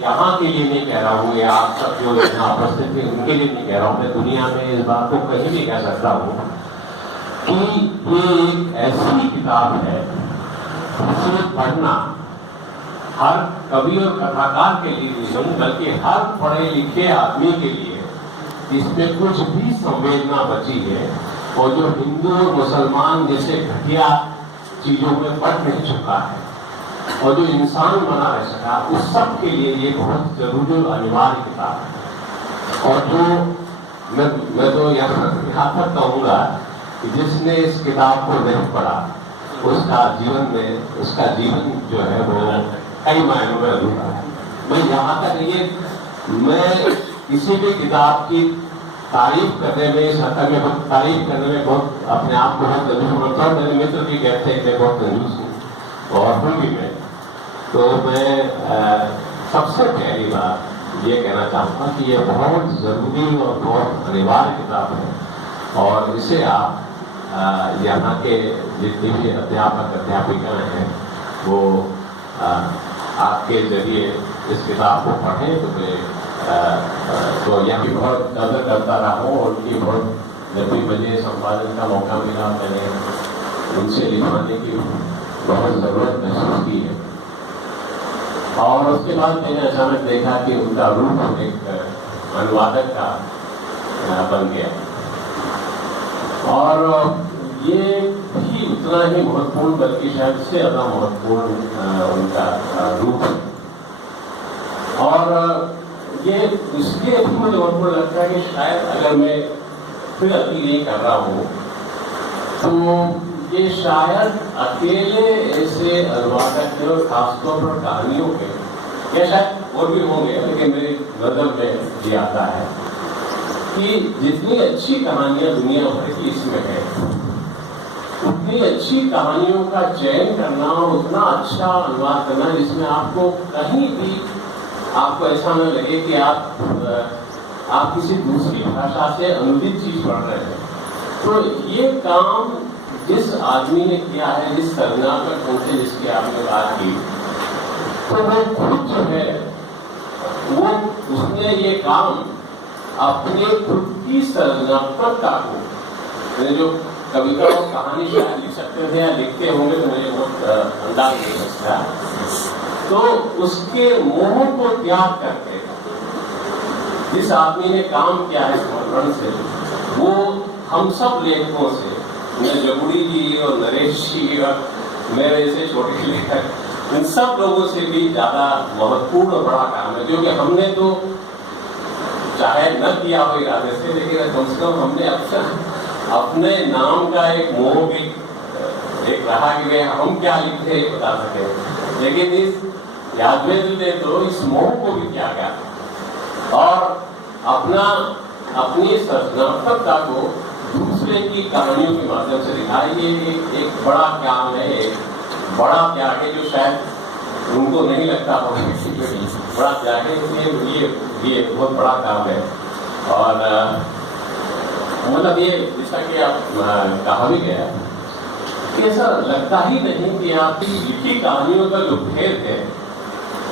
यहाँ के लिए नहीं कह रहा हूँ या आप सब जो यहाँ उपस्थित थे उनके लिए नहीं कह रहा हूँ, मैं दुनिया में इस बात को कहीं भी कह सकता हूँ कि ये एक ऐसी किताब है जिसे पढ़ना हर कवि और कथाकार के लिए नहीं बल्कि हर पढ़े लिखे आदमी के लिए इसमें कुछ भी संवेदना बची है और जो हिंदू और मुसलमान जैसे घटिया चीजों में बढ़ नहीं चुका है और जो इंसान बना रह सका, उस सब के लिए ये बहुत जरूरी और अनिवार्य किताब है। और जो मैं तो यहाँ तक कहूँगा कि जिसने इस किताब को नहीं पढ़ा उसका जीवन जो है वो कई मायनों में अधूरा है। मैं यहाँ तक मैं किसी भी किताब की तारीफ करने में, इस हद में तारीफ करने में बहुत अपने आप को बहुत कंजूस समझता हूँ। मेरे मित्र भी कहते हैं कि मैं बहुत कंजूस हूँ और हूँ भी मैं। तो मैं सबसे पहली बात ये कहना चाहूँगा कि ये बहुत जरूरी और बहुत अनिवार्य किताब है और इसे आप यहाँ के जितने भी अध्यापक अध्यापिकाएं हैं वो आपके जरिए इस किताब को पढ़ें। तो यह भी बहुत कदर करता रहा हूँ और उनकी बहुत जब भी मुझे संपादन का मौका मिला मैंने उनसे लिखवाने की बहुत ज़रूरत महसूस की है। और उसके बाद मैंने अचानक देखा कि उनका रूप एक अनुवादक का बन गया और ये भी उतना ही महत्वपूर्ण बल्कि शायद इससे ज़्यादा महत्वपूर्ण उनका रूप है। और ये इसलिए भी मुझे महत्वपूर्ण लगता है कि शायद अगर मैं फिर अपील नहीं कर रहा हूँ तो ये शायद अकेले ऐसे अनुवादक के और खासतौर पर कहानियों के या शायद और भी होंगे लेकिन मेरी नजर में ये आता है कि जितनी अच्छी कहानियां दुनिया भर की इसमें है उतनी अच्छी कहानियों का चयन करना और उतना अच्छा अनुवाद करना जिसमें आपको कहीं भी आपको ऐसा न लगे कि आप किसी दूसरी भाषा से अनुदित चीज पढ़ रहे हैं। तो ये काम जिस आदमी ने किया है, जिस सर्जनात्मक ढंग से जिसकी आपने बात की, तो वो खुद जो है वो उसने ये काम अपने खुद की सर्जनात्मकता को जो कविता और कहानी शायद लिख सकते थे या लिखते होंगे तो मुझे बहुत अंदाज नहीं सकता, तो उसके मोह को त्याग करके जिस आदमी ने काम किया है समर्पण से, वो हम सब लेखकों से, मैं जमुड़ी जी और नरेश जी और मेरे जैसे छोटे लेखक इन सब लोगों से भी ज्यादा महत्वपूर्ण और बड़ा काम है, क्योंकि हमने तो चाहे न किया हो इरादे से लेकिन कम से कम हमने अपने नाम का एक मोह भी एक रहा कि हम क्या लिखते हैं बता सके, लेकिन इस यादवेंद्र ने तो इस मोह को भी किया गया और अपनी सृजनात्मकता को दूसरे की कहानियों के माध्यम से दिखाई। ये एक बड़ा काम है, एक बड़ा त्याग है जो शायद उनको नहीं लगता होगा बड़ा त्याग है, इसलिए ये बहुत बड़ा काम है। और मतलब ये जैसा कि आप कहा भी गया कि ऐसा लगता ही नहीं कि आपकी लिखी कहानियों का जो भेद है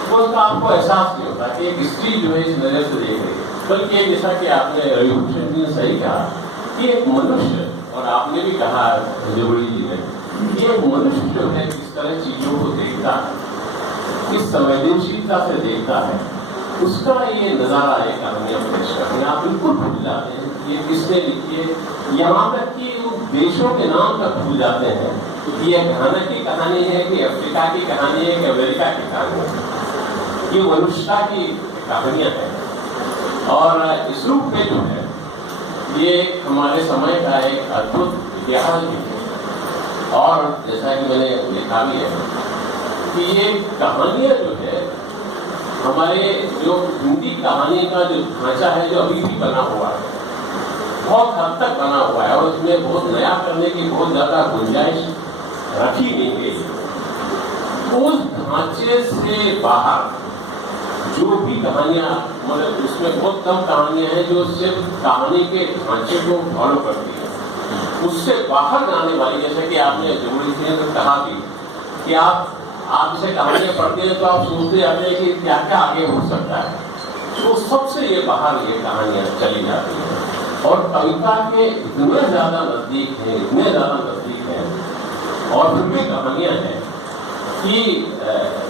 वो उसका आपको एहसास नहीं होता कि एक स्त्री जो है इस नजर से देख रही है, बल्कि जैसा कि आपने रविभूषण जी ने सही कहा कि एक मनुष्य, और आपने भी कहा जमुड़ी जी ने, कि एक मनुष्य जो है किस तरह चीजों को देखता है, किस संवेदनशीलता से देखता है, उसका ये नजारा है कहानियां पेश करते हैं। आप बिल्कुल भूल जाते हैं ये किसने लिखी है, यहाँ तक कि देशों के नाम तक भूल जाते हैं कि यह घाना की कहानी है कि अफ्रीका की कहानी है कि अमेरिका की कहानी है, ये मनुष्यता की कहानियां हैं। और इस रूप में जो है ये हमारे समय का एक अद्भुत इतिहास भी है। और जैसा कि मैंने लिखा भी है कि ये कहानियां जो है हमारे जो हिंदी कहानी का जो ढांचा है जो अभी भी बना हुआ है, बहुत हद तक बना हुआ है और उसमें बहुत नया करने की बहुत ज्यादा गुंजाइश रखी नहीं गई। उस ढांचे से बाहर जो भी कहानियां, मतलब उसमें बहुत कम कहानियां हैं जो सिर्फ कहानी के ढांचे को फॉलो करती है, उससे बाहर जाने वाली, जैसे कि आपने जमुड़ी जी ने कहा भी कि आप आप से कहानियां पढ़ते हैं तो आप सोचते जाते हैं कि क्या क्या आगे हो सकता है, तो सबसे ये बाहर ये कहानियां चली जाती हैं और कविता के इतने ज्यादा नजदीक हैं, इतने ज्यादा नजदीक हैं और फिर भी कहानियां हैं कि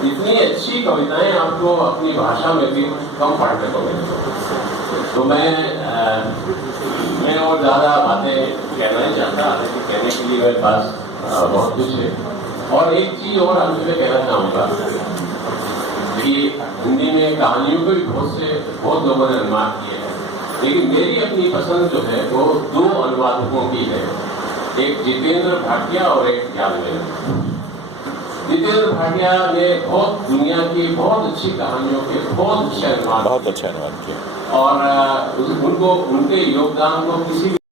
इतनी अच्छी कविताएं आपको अपनी भाषा में भी कम पढ़ने को मिलती। तो मैं और ज्यादा बातें कहना नहीं चाहता, लेकिन कहने के लिए मेरे पास बहुत कुछ है। और एक चीज और आपसे कहना चाहूंगा कि हिंदी में कहानियों को भी बहुत लोगों ने अनुवाद किए हैं, लेकिन मेरी अपनी पसंद जो है वो 2 अनुवादकों की है, एक जितेंद्र भाटिया और एक ज्ञानवेल। जितेंद्र भाटिया ने दुनिया की बहुत अच्छी कहानियों के बहुत अच्छे अनुवाद किए और उनके योगदान को किसी